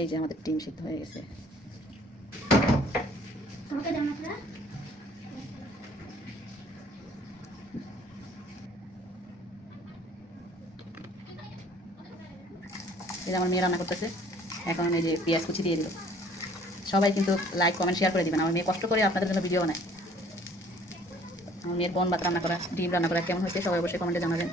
এই যে আমাদের ডিম সিদ্ধ হয়ে গেছে। এই যে আমার মেয়ে রান্না করতেছে, এখন এই যে পেঁয়াজ কুচি দিয়ে দিল। সবাই কিন্তু লাইক কমেন্ট শেয়ার করে দিবেন, আমার মেয়ে কষ্ট করে আপনাদের জন্য ভিডিও বানায়। আমার মেয়ের বন ভাত রান্না করা, ডিম রান্না করা কেমন হয়েছে সবাই অবশ্যই কমেন্টে জানাবেন।